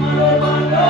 Maloba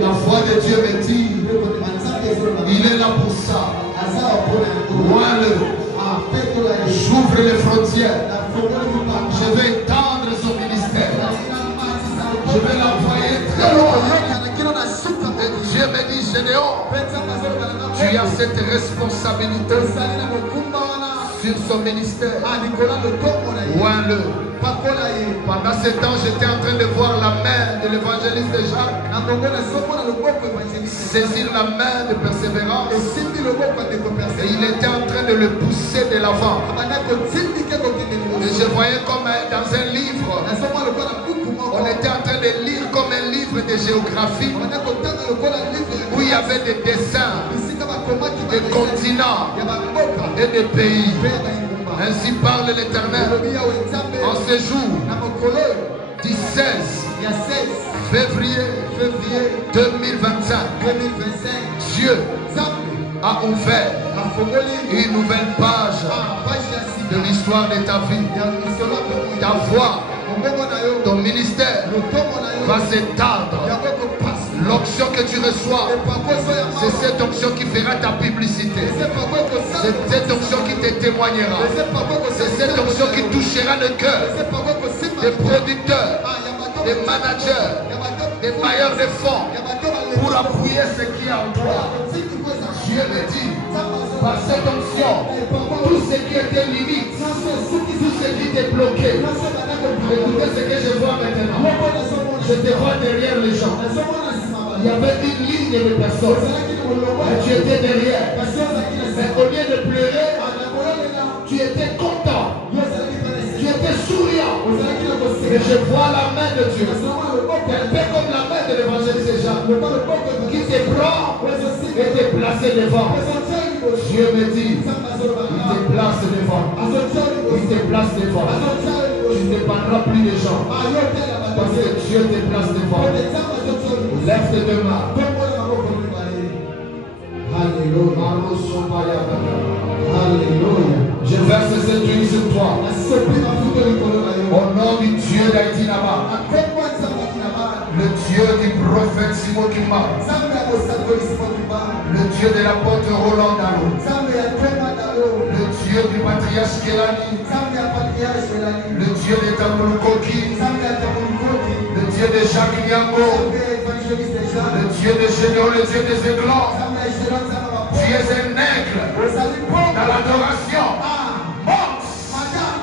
La foi de Dieu me dit, il est là pour ça. J'ouvre les frontières. Je vais étendre son ministère. Je vais l'envoyer très loin. Et Dieu me dit, Gédéon, tu as cette responsabilité sur son ministère. Ouin-le. Pendant ce temps, j'étais en train de voir la main de l'évangéliste Jacques saisir la main de persévérance. Et il était en train de le pousser de l'avant. Et je voyais comme dans un livre, on était en train de lire comme un livre de géographie où il y avait des dessins de continents et de pays. Ainsi parle l'Éternel. En ce jour du 16 février 2025, Dieu a ouvert une nouvelle page de l'histoire de ta vie. Ta voix, ton ministère va s'étendre. L'onction que tu reçois, c'est cette onction qui fera ta publicité. C'est cette onction qui te témoignera. C'est cette onction qui touchera le cœur des producteurs, des managers, des bailleurs de fonds pour appuyer ce qui est en toi. Dieu me dit, par cette onction, tout ce qui était limite, tout ce qui était bloqué, écoutez ce que je vois maintenant. Je te vois derrière les gens. Il y avait une ligne de personnes. Et tu étais derrière. Mais au lieu de pleurer, tu étais content. Tu étais souriant. Et je vois la main de Dieu. Un peu comme la main de l'évangéliste Jean, qui te prend et te place devant. Dieu me dit, il te place devant. Il te place devant. Tu ne dépendras plus des gens. Parce que Dieu te place devant. Lève tes deux mains. Alléluia. Alléluia. Je verse cette huile sur toi. Au nom du Dieu d'Haïti Nama. Le Dieu du prophète Simon Kima. Le Dieu de l'apôtre Roland Dalo. Le Dieu du patriarche Kelani. Le Dieu de Tamboul Koki. Le Dieu de Jacques Niango. Le Dieu de Gédéon, le Dieu des éclats. Tu es un aigle dans l'adoration. Monte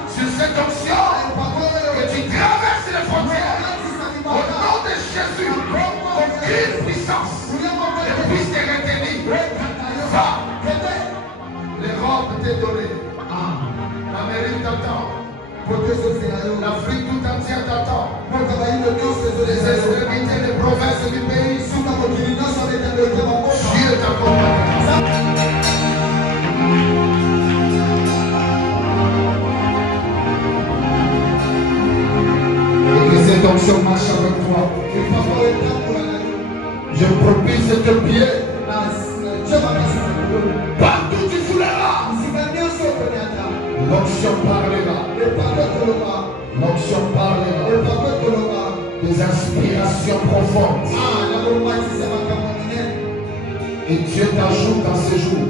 sur cette onction que tu traverses les frontières. Au nom de Jésus, aucune puissance ne puisse te retenir. Va. Les robes t'est données. L'Amérique t'attend. L'Afrique tout entière t'attend. Les extrémités des provinces du pays. Dieu t'accompagne. Et que cette onction marche avec toi. Je propulse tes pieds. Partout tu fouleras. L'onction parlera. L'onction parlera. Des inspirations profondes. Et Dieu t'ajoute dans ces jours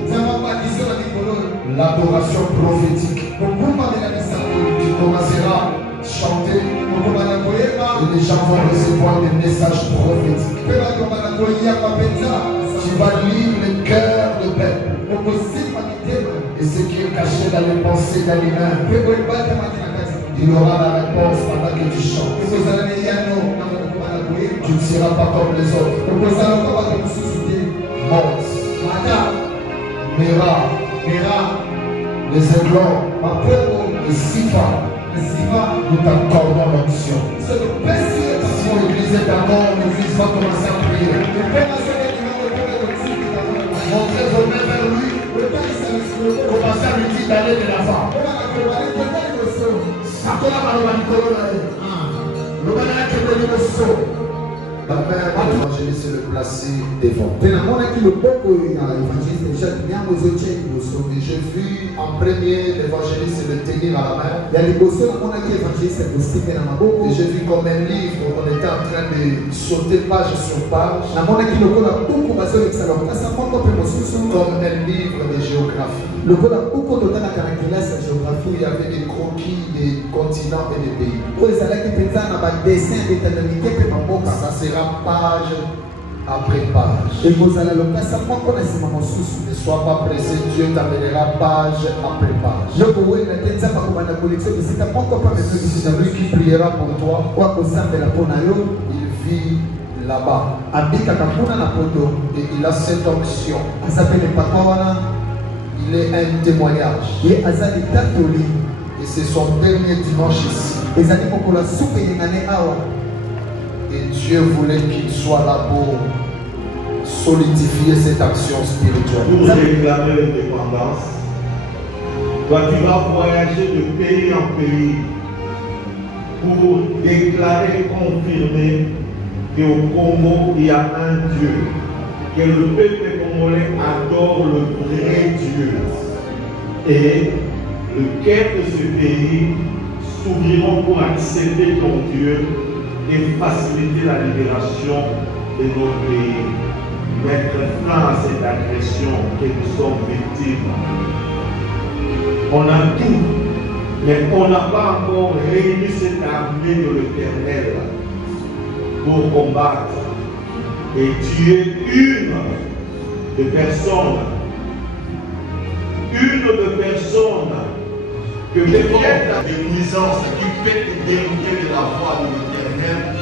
l'adoration prophétique. Tu commenceras à chanter et les gens vont recevoir des messages prophétiques. Tu vas lire le cœur de peuple et ce qui est caché dans les pensées d'un humain. Il aura la réponse pendant que tu chantes. Tu ne seras pas comme les autres. Monte, Mera, les éclats, les Sifa, nous t'accordons l'onction. Si l'église est d'accord, l'église va commencer à prier. Montrez vos mains vers lui. Commencez à lui dire d'aller de l'avant. La mère de l'évangéliste est le placé devant. Et j'ai vu en premier l'évangéliste le tenir à la main. Et j'ai vu comme un livre, on était en train de sauter page sur page. Comme un livre de géographie. Où il y avait des croquis des continents et des pays. Ça sera page après page. Ne sois pas pressé, Dieu t'amènera page après page. Celui qui priera pour toi, il vit là-bas. Et il a cette onction. Il est un témoignage. Et c'est son dernier dimanche ici. Et Dieu voulait qu'il soit là pour solidifier cette action spirituelle. Pour réclamer l'indépendance, toi tu vas voyager de pays en pays pour déclarer, confirmer qu'au Congo il y a un Dieu, que le peuple congolais adore le vrai Dieu. Et le cœur de ce pays s'ouvriront pour accepter ton Dieu et faciliter la libération de notre pays. Mettre fin à cette agression que nous sommes victimes. On a tout, mais on n'a pas encore réuni cette armée de l'Éternel pour combattre et tuer une des personnes une de personnes que peut-être des nuisances qui fait te dérouter de la voie de l'Éternel.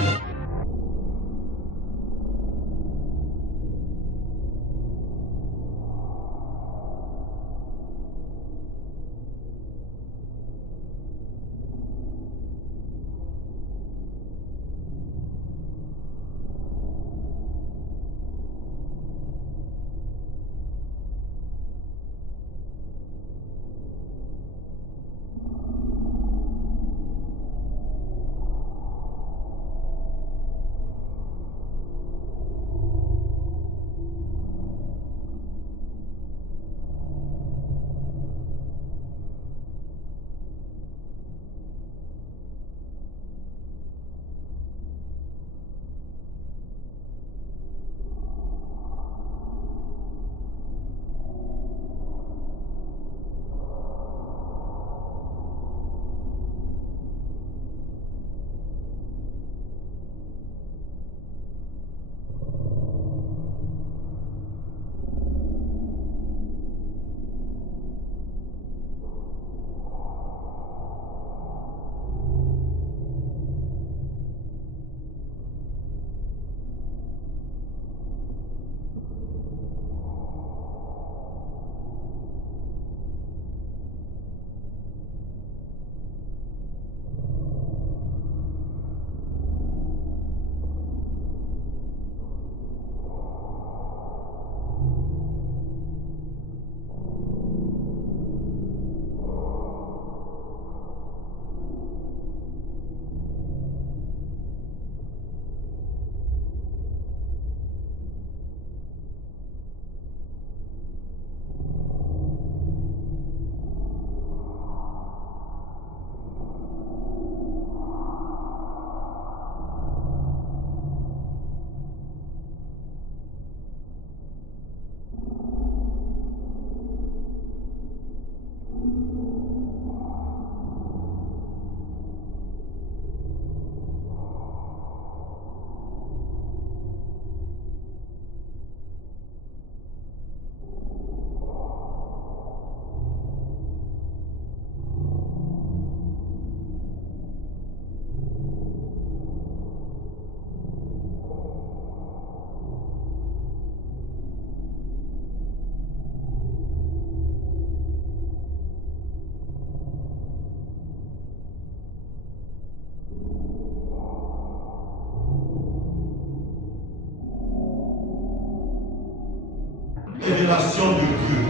Révélation de Dieu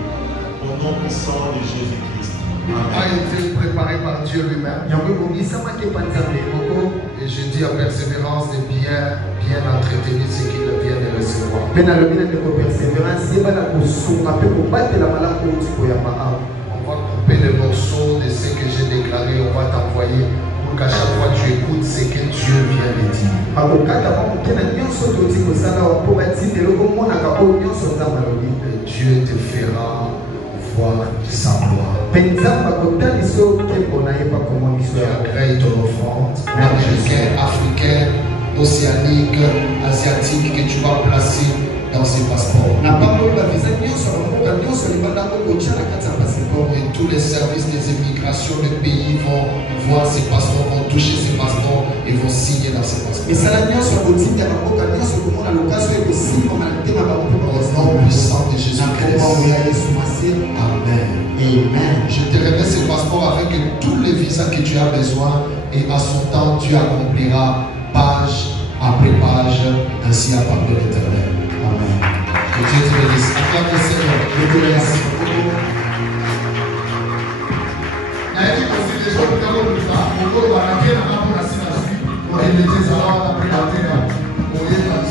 au nom puissant de Jésus-Christ. A été préparé par Dieu lui-même. Et je dis à persévérance de bien entretenir ce qu'il vient de recevoir. On va couper les morceaux de ce que j'ai déclaré, on va t'envoyer pour qu'à chaque fois tu écoutes ce que Dieu vient de dire. Dieu te fera voir sa gloire. Agrée ton offrande, américain, africain, océanique, asiatique que tu vas placer dans ces passeports. Et tous les services des immigrations, les pays vont voir ces passeports, vont toucher ces passeports et vont signer dans ces passeports. Au nom puissant de Jésus-Christ. Amen. Amen. Je te remets ces passeports avec tous les visas que tu as besoin et à son temps tu accompliras page après page, ainsi a parlé l'Éternel. Amen. Que Dieu te bénisse. Acclame le Seigneur. Je te remercie. On